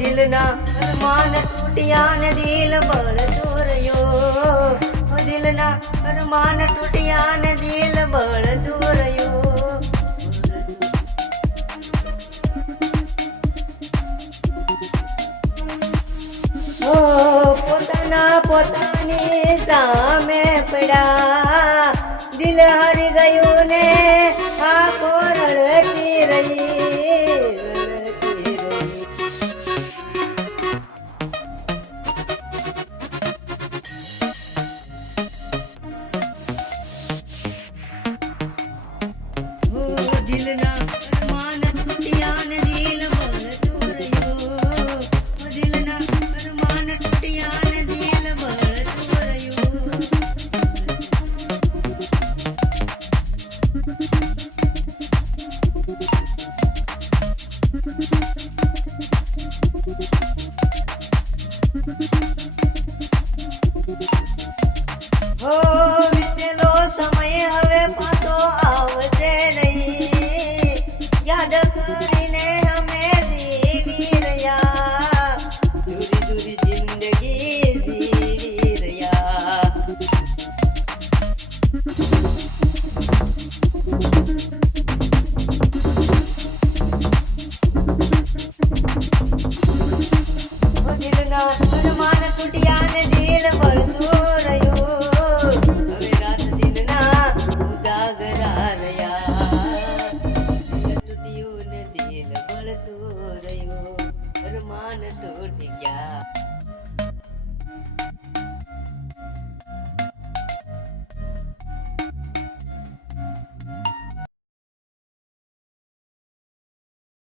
દિલના અરમાન તૂટ્યા ને દિલ બળતો રહ્યો દિલના અરમાન તૂટ્યા ને દિલ બળતો રહ્યો પોતાની સામે પડ્યા દિલ હારી ગયું ને આંખો રડતી રહી દિલના અરમાન તૂટ્યા ને દિલ બળતો રહ્યો દિલના અરમાન તૂટ્યા ને દિલ બળતો રહ્યો હો વીતેલો સમય હવે પાછો આવશે નહીં યાદ કર